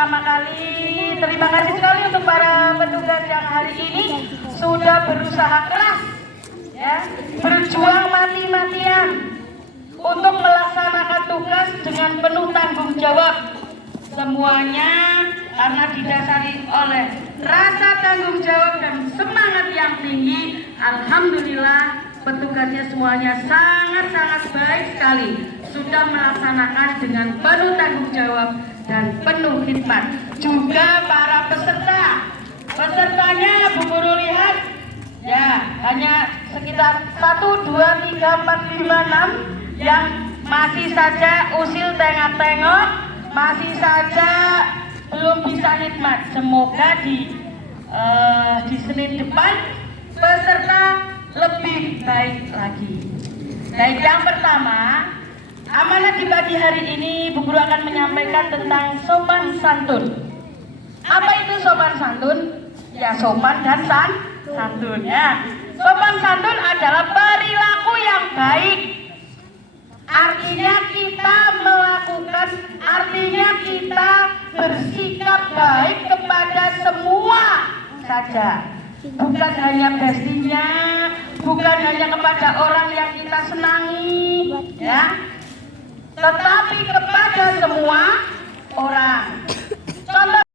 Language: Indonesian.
pertama kali terima kasih sekali untuk para petugas yang hari ini sudah berusaha keras, ya, berjuang mati-matian untuk melaksanakan tugas dengan penuh tanggung jawab. Semuanya karena didasari oleh rasa tanggung jawab dan semangat yang tinggi. Alhamdulillah petugasnya semuanya sangat-sangat baik sekali, sudah melaksanakan dengan penuh tanggung jawab dan penuh khidmat. Juga para pesertanya Bu Guru lihat, ya, hanya sekitar 1, 2, 3, 4, 5, 6 yang masih saja usil tengok-tengok, masih saja belum bisa khidmat. Semoga di Senin depan peserta lebih baik lagi. Baik, yang pertama, amanat di pagi hari ini Bu Guru akan menyampaikan tentang sopan santun. Apa itu sopan santun? Ya, sopan dan santun, ya. Sopan santun adalah perilaku yang baik. Artinya kita bersikap baik kepada semua saja. Bukan hanya bestinya, bukan hanya kepada orang yang kita senangi, ya, tetapi kepada semua orang.